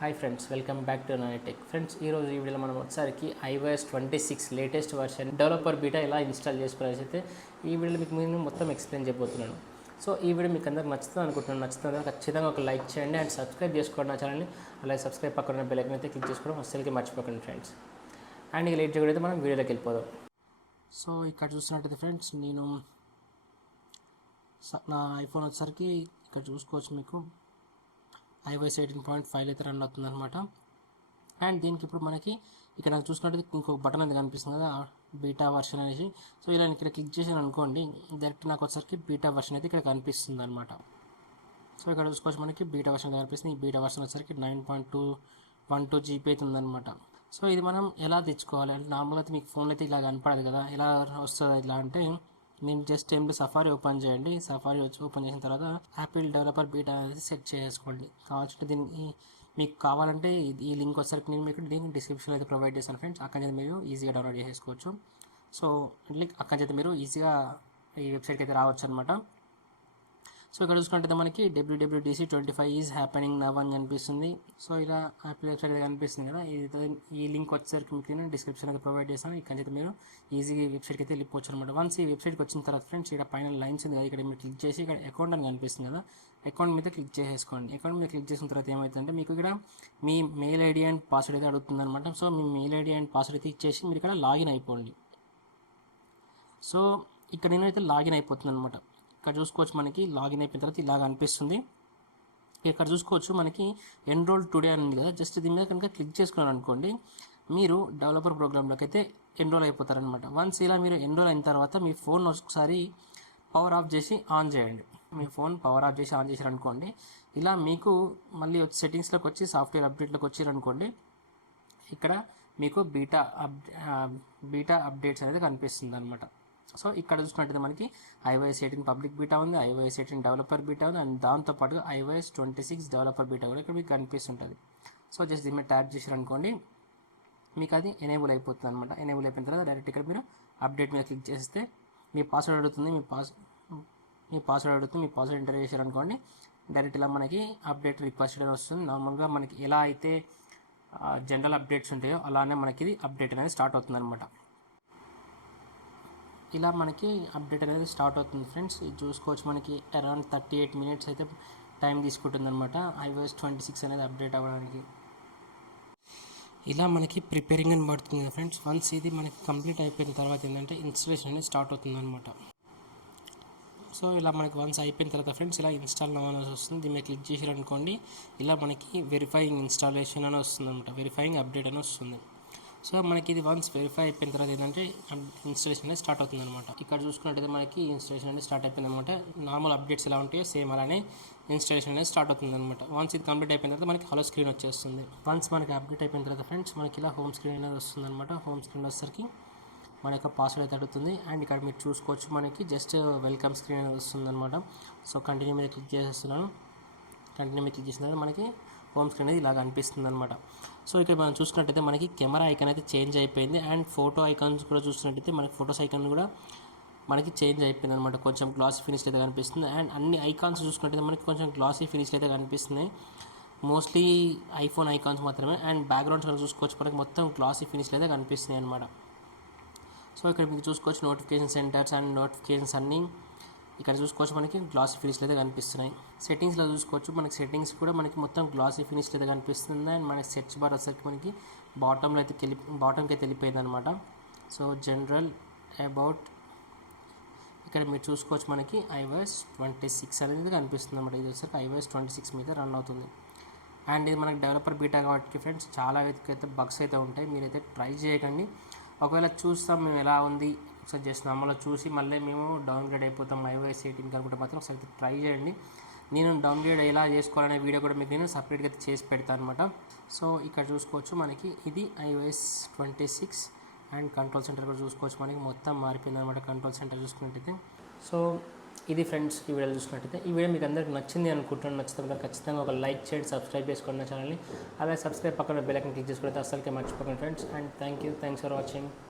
Hi friends, welcome back to nanotech. Friends, ఈరోజు ఈ వీడియోలో మనం వచ్చేసరికి iOS 26 latest version developer beta ఎలా ఇన్స్టాల్ చేసుకోవాలని అయితే ఈ వీడియోలో మీకు నేను మొత్తం ఎక్స్ప్లెయిన్ చేయబోతున్నాను. సో ఈ వీడియో మీకు అందరికి నచ్చుతుంది అనుకుంటున్నాను. నచ్చుతుంది ఖచ్చితంగా ఒక లైక్ చేయండి అండ్ సబ్స్క్రైబ్ చేసుకోండి నా ఛానల్ని. అలాగే సబ్స్క్రైబ్ పక్కన బెల్ ఐకాన్ అయితే క్లిక్ చేసుకోవడం అస్సలకి మర్చిపోకండి ఫ్రెండ్స్. అండ్ ఇక లేట్ చేయకూడదు, మనం వీడియోలోకి వెళ్ళిపోదాం. సో ఇక్కడ చూస్తున్నట్టయితే ఫ్రెండ్స్, నేను నా ఐఫోన్ వచ్చేసరికి ఇక్కడ చూసుకోవచ్చు మీకు iOS 18.5 అయితే రన్ అవుతుంది అనమాట. అండ్ దీనికి ఇప్పుడు మనకి ఇక్కడ నాకు చూసుకున్నట్టు ఇంకొక బటన్ అనేది కనిపిస్తుంది కదా, బీటా వర్షన్ అనేసి. సో ఇలా ఇక్కడ క్లిక్ చేసాను అనుకోండి, డైరెక్ట్ నాకు వచ్చేసరికి బీటా వర్షన్ అయితే ఇక్కడ కనిపిస్తుంది అనమాట. సో ఇక్కడ చూసుకోవచ్చు మనకి బీటా వర్షన్ కనిపిస్తుంది. ఈ బీటా వర్షన్ వచ్చేసరికి 9.212 GB అయితే ఉందన్నమాట. సో ఇది మనం ఎలా తెచ్చుకోవాలి అంటే, నార్మల్గా అయితే మీకు ఫోన్లో అయితే ఇలా కనపడదు కదా, ఎలా వస్తుంది ఇలా అంటే, నేను జస్ట్ ఏం సఫారీ ఓపెన్ చేయండి. సఫారీ వచ్చి ఓపెన్ చేసిన తర్వాత యాపిల్ డెవలపర్ బీటా అనేది సెట్ చేసుకోండి. కావాల్సింటే దీన్ని మీకు కావాలంటే ఈ లింక్ వచ్చేసరికి నేను మీకు దీన్ని డిస్క్రిప్షన్లో అయితే ప్రొవైడ్ చేస్తాను ఫ్రెండ్స్. అక్కడి నుంచి మీరు ఈజీగా డౌన్లోడ్ చేసుకోవచ్చు. సో అక్కడి నుంచి మీరు ఈజీగా ఈ వెబ్సైట్కి అయితే రావచ్చు అనమాట. సో ఇక్కడ చూసుకుంటే మనకి WWDC 25 ఈజ్ హ్యాపెనింగ్ నవ్ అని కనిపిస్తుంది. సో ఇలా యాపిల్ వెబ్సైట్ అయితే కనిపిస్తుంది కదా, ఈ లింక్ వచ్చేసరికి మీకు నేను డిస్క్రిప్షన్ అయితే ప్రొవైడ్ చేస్తాను. ఇక్కడ అయితే మీరు ఈజీగా ఈ వెబ్సైట్కి అయితే వెళ్ళిపోవచ్చు అనమాట. వన్స్ ఈ వెబ్సైట్కి వచ్చిన తర్వాత ఫ్రెండ్స్, ఇక్కడ పైన లైన్స్ ఉంది కదా, ఇక్కడ మీరు క్లిక్ చేసి ఇక్కడ అకౌంట్ అని కనిపిస్తుంది కదా, అకౌంట్ మీద క్లిక్ చేసేసుకోండి. అకౌంట్ మీద క్లిక్ చేసిన తర్వాత ఏమవుతుందంటే, మీకు ఇక్కడ మీ మెయిల్ ఐడి అండ్ పాస్వర్డ్ అయితే అడుగుతుంది అనమాట. So me mail ID and password అయితే ఇచ్చేసి మీరు ఇక్కడ లాగిన్ అయిపోండి. సో ఇక్కడ నేనైతే లాగిన్ అయిపోతుంది అనమాట. ఇక్కడ చూసుకోవచ్చు మనకి లాగిన్ అయిపోయిన తర్వాత ఇలాగ అనిపిస్తుంది. ఇక్కడ చూసుకోవచ్చు మనకి ఎన్రోల్ టుడే అని ఉంది కదా, జస్ట్ దీని మీద కనుక క్లిక్ చేసుకున్నారు అనుకోండి, మీరు డెవలపర్ ప్రోగ్రాంలోకి అయితే ఎన్రోల్ అయిపోతారనమాట. వన్స్ ఇలా మీరు ఎన్రోల్ అయిన తర్వాత మీ ఫోన్ ఒకసారి పవర్ ఆఫ్ చేసి ఆన్ చేయండి. మీ ఫోన్ పవర్ ఆఫ్ చేసి ఆన్ చేశారనుకోండి, ఇలా మీకు మళ్ళీ వచ్చి సెట్టింగ్స్లోకి వచ్చి సాఫ్ట్వేర్ అప్డేట్లోకి వచ్చారనుకోండి, ఇక్కడ మీకు బీటా అప్డేట్స్ అనేది కనిపిస్తుంది అనమాట. సో ఇక్కడ చూసుకున్నట్టయితే మనకి iOS 18 పబ్లిక్ బీటా ఉంది, iOS 18 డెవలపర్ బీటా ఉంది, అండ్ దాంతోపాటు iOS 26 డెవలపర్ బీటా కూడా ఇక్కడ మీకు కనిపిస్తుంటుంది. సో జస్ట్ దీని మీద ట్యాప్ చేశారనుకోండి, మీకు అది ఎనేబుల్ అయిపోతుంది అనమాట. ఎనేబుల్ అయిపోయిన తర్వాత డైరెక్ట్ ఇక్కడ మీరు అప్డేట్ మీద క్లిక్ చేస్తే మీ పాస్వర్డ్ అడుగుతుంది. మీ పాస్వర్డ్ అడుగుతుంది. మీ పాస్వర్డ్ ఎంటర్ చేశారనుకోండి, డైరెక్ట్ ఇలా మనకి అప్డేట్ రిక్వెస్ట్ అని వస్తుంది. నార్మల్గా మనకి ఎలా అయితే జనరల్ అప్డేట్స్ ఉంటాయో అలానే మనకి ఇది అప్డేట్ అనేది స్టార్ట్ అవుతుంది అనమాట. ఇలా మనకి అప్డేట్ అనేది స్టార్ట్ అవుతుంది ఫ్రెండ్స్. ఇది చూసుకోవచ్చు మనకి అరౌండ్ 38 మినిట్స్ అయితే టైం తీసుకుంటుంది అనమాట iOS 26 అనేది అప్డేట్ అవ్వడానికి. ఇలా మనకి ప్రిపేరింగ్ అని పడుతుంది ఫ్రెండ్స్. వన్స్ ఇది మనకి కంప్లీట్ అయిపోయిన తర్వాత ఏంటంటే ఇన్స్టాలేషన్ అనేది స్టార్ట్ అవుతుంది అనమాట. సో ఇలా మనకి వన్స్ అయిపోయిన తర్వాత ఫ్రెండ్స్, ఇలా ఇన్స్టాల్ అవ్వాల్సి వస్తుంది. దీన్ని క్లిక్ చేసారనుకోండి, ఇలా మనకి వెరిఫైయింగ్ ఇన్స్టాలేషన్ అని వస్తుంది అనమాట, వెరిఫైయింగ్ అప్డేట్ అని వస్తుంది. సో మనకి ఇది వన్స్ వెరిఫై అయిపోయిన తర్వాత ఏంటంటే ఇన్స్టాలేషన్ అనేది స్టార్ట్ అవుతుంది అనమాట. ఇక్కడ చూసుకున్నట్టయితే మనకి ఇన్స్టాలేషన్ అనేది స్టార్ట్ అయిపోయింది అనమాట. నార్మల్ అప్డేట్స్ ఎలా ఉంటాయో సేమ్ అలానే ఇన్స్టాలేషన్ అనేది స్టార్ట్ అవుతుంది అనమాట. వన్స్ ఇది కంప్లీట్ అయిపోయిన తర్వాత మనకి హలో స్క్రీన్ వచ్చేస్తుంది. వన్స్ మనకి అప్డేట్ అయిపోయిన తర్వాత ఫ్రెండ్స్, మనకి ఇలా హోమ్ స్క్రీన్ అనేది వస్తుంది అనమాట. హోమ్ స్క్రీన్ వచ్చేసరికి మన యొక్క పాస్వర్డ్ అయితే అడుగుతుంది. అండ్ ఇక్కడ మీరు చూసుకోవచ్చు మనకి జస్ట్ వెల్కమ్ స్క్రీన్ అనేది వస్తుంది అనమాట. సో కంటిన్యూ మీద క్లిక్ చేసేస్తున్నాను. కంటిన్యూ మీద క్లిక్ చేసిన తర్వాత మనకి హోమ్ స్క్రీన్ అనేది ఇలాగ అనిపిస్తుంది అనమాట. సో ఇక్కడ మనం చూసుకున్నట్టయితే మనకి కెమెరా ఐకాన్ అయితే చేంజ్ అయిపోయింది. అండ్ ఫోటో ఐకాన్స్ కూడా చూసినట్టయితే మనకి ఫోటోస్ ఐకాన్ కూడా మనకి చేంజ్ అయిపోయింది అనమాట. కొంచెం గ్లాసీ ఫినిష్ అయితే కనిపిస్తుంది. అండ్ అన్ని ఐకాన్స్ చూసుకున్నట్టయితే మనకి కొంచెం గ్లాసీ ఫినిష్ అయితే కనిపిస్తున్నాయి. మోస్ట్లీ ఐఫోన్ ఐకాన్స్ మాత్రమే. అండ్ బ్యాక్గ్రౌండ్స్ కూడా చూసుకోవచ్చు మనకి మొత్తం గ్లాసీ ఫినిష్లు అయితే కనిపిస్తున్నాయి అనమాట. సో ఇక్కడ మీకు చూసుకోవచ్చు నోటిఫికేషన్ సెంటర్స్ అండ్ నోటిఫికేషన్స్ అన్నీ ఇక్కడ చూసుకోవచ్చు మనకి గ్లాసీ ఫినిష్లు అయితే కనిపిస్తున్నాయి. సెట్టింగ్స్లో చూసుకోవచ్చు మనకి సెట్టింగ్స్ కూడా మనకి మొత్తం గ్లాసీ ఫినిష్లు అయితే కనిపిస్తుంది. అండ్ మనకి సెర్చ్ బార్ వచ్చేసరికి మనకి బాటంకి అయితే వెళ్ళిపోయింది అనమాట. సో జనరల్ అబౌట్ ఇక్కడ మీరు చూసుకోవచ్చు మనకి iOS 26 అనేది కనిపిస్తుంది అనమాట. ఇది వచ్చేసరికి iOS 26 మీద రన్ అవుతుంది. అండ్ ఇది మనకి డెవలపర్ బీటా కాబట్టి ఫ్రెండ్స్, చాలా అయితే బగ్స్ అయితే ఉంటాయి. మీరైతే ట్రై చేయకండి. ఒకవేళ చూస్తాం మేము ఎలా ఉంది ఒకసారి జస్ట్ నార్మల్గా చూసి మళ్ళీ మేము డౌన్గ్రేడ్ అయిపోతాం iOS 18 అనుకుంటే మాత్రం ఒకసారి ట్రై చేయండి. నేను డౌన్గ్రేడ్ ఎలా చేసుకోవాలనే వీడియో కూడా మీకు నేను సపరేట్గా అయితే చేసి పెడతాను అనమాట. సో ఇక్కడ చూసుకోవచ్చు మనకి ఇది iOS 26 అండ్ కంట్రోల్ సెంటర్ కూడా చూసుకోవచ్చు మనకి మొత్తం మారిపోయింది అనమాట. కంట్రోల్ సెంటర్ చూసుకున్నట్టయితే సో ఇది ఫ్రెండ్స్, ఈ వీడియో చూసుకున్నట్టయితే ఈ వీడియో మీకు అందరికి నచ్చింది అనుకుంటున్నాను. నచ్చితే ఖచ్చితంగా ఒక లైక్ చేయండి, సబ్స్క్రైబ్ చేసుకోండి నా ఛానల్ని. అలాగే సబ్స్క్రైబ్ పక్కన బెల్ ఐకాన్ క్లిక్ చేసుకుంటే అసలుకే మర్చిపోకండి friends. And thanks for watching.